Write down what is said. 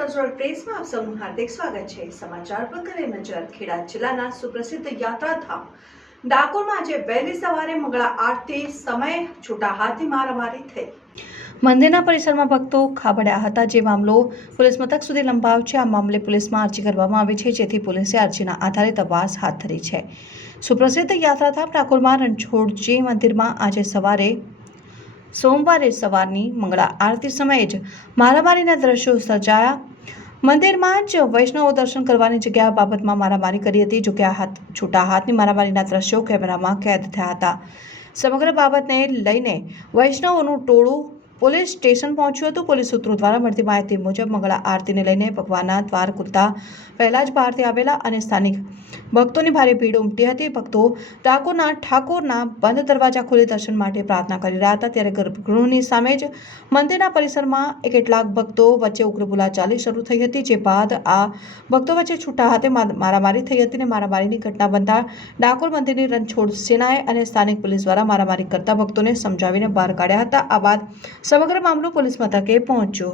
Cultural પ્રેસમાં આપ સૌનું હાર્દિક સ્વાગત છે। સમાચાર પર કરે નજર। ખેડા જિલ્લાના સુપ્રસિદ્ધ યાત્રાધામ ડાકોરમાં આજે વહેલી સવારે મંગળા આરતી સમયે છૂટા હાથની મારામારી થઈ। મંદિરના પરિસરમાં ભક્તો ખાબડ્યા હતા, જે મામલો પોલીસ મથક સુધી લંબાવ્યો છે। આ મામલે પોલીસમાં અરજી કરવામાં આવી છે, જેથી પોલીસે અરજીના આધારે તપાસ હાથ ધરી છે। સુપ્રસિદ્ધ યાત્રાધામ ડાકોરમાં રણછોડજી મંદિરમાં આજે સોમવારે સવારની મંગળા આરતી સમયે જ મારામારીના દ્રશ્યો સર્જાયા। મંદિરમાં જ વૈષ્ણવો દર્શન કરવાની જગ્યા બાબતમાં મારામારી કરી હતી। જોકે આ છૂટા હાથની મારામારીના દ્રશ્યો કેમેરામાં કેદ થયા હતા। સમગ્ર બાબતને લઈને વૈષ્ણવોનું ટોળું પોલીસ સ્ટેશન પહોંચ્યું હતું। પોલીસ સૂત્રો દ્વારા મળતી માહિતી મુજબ મંગળા આરતીને લઈને ભગવાનના દ્વાર ખુલતા પહેલા જ બહારથી આવેલા અને સ્થાનિક ભક્તોની ભારે ભીડ ઉમટી હતી। ભક્તો ડાકોરના ઠાકોરના બંધ દરવાજા ખોલી દર્શન માટે પ્રાર્થના કરી રહ્યા હતા। ત્યારે ગર્ભગૃહની સામે જ મંદિરના પરિસરમાં કેટલાક ભક્તો વચ્ચે ઉગ્ર બોલાચાલી શરૂ થઈ હતી, જે બાદ આ ભક્તો વચ્ચે છૂટા હાથે મારામારી થઈ હતી। મારામારીની ઘટના બનતા ડાકોર મંદિરની રણછોડ સેનાએ અને સ્થાનિક પોલીસ દ્વારા મારામારી કરતા ભક્તોને સમજાવીને બહાર કાઢ્યા હતા। આ બાદ સમગ્ર મામલો પોલીસ મથકે પહોંચ્યો।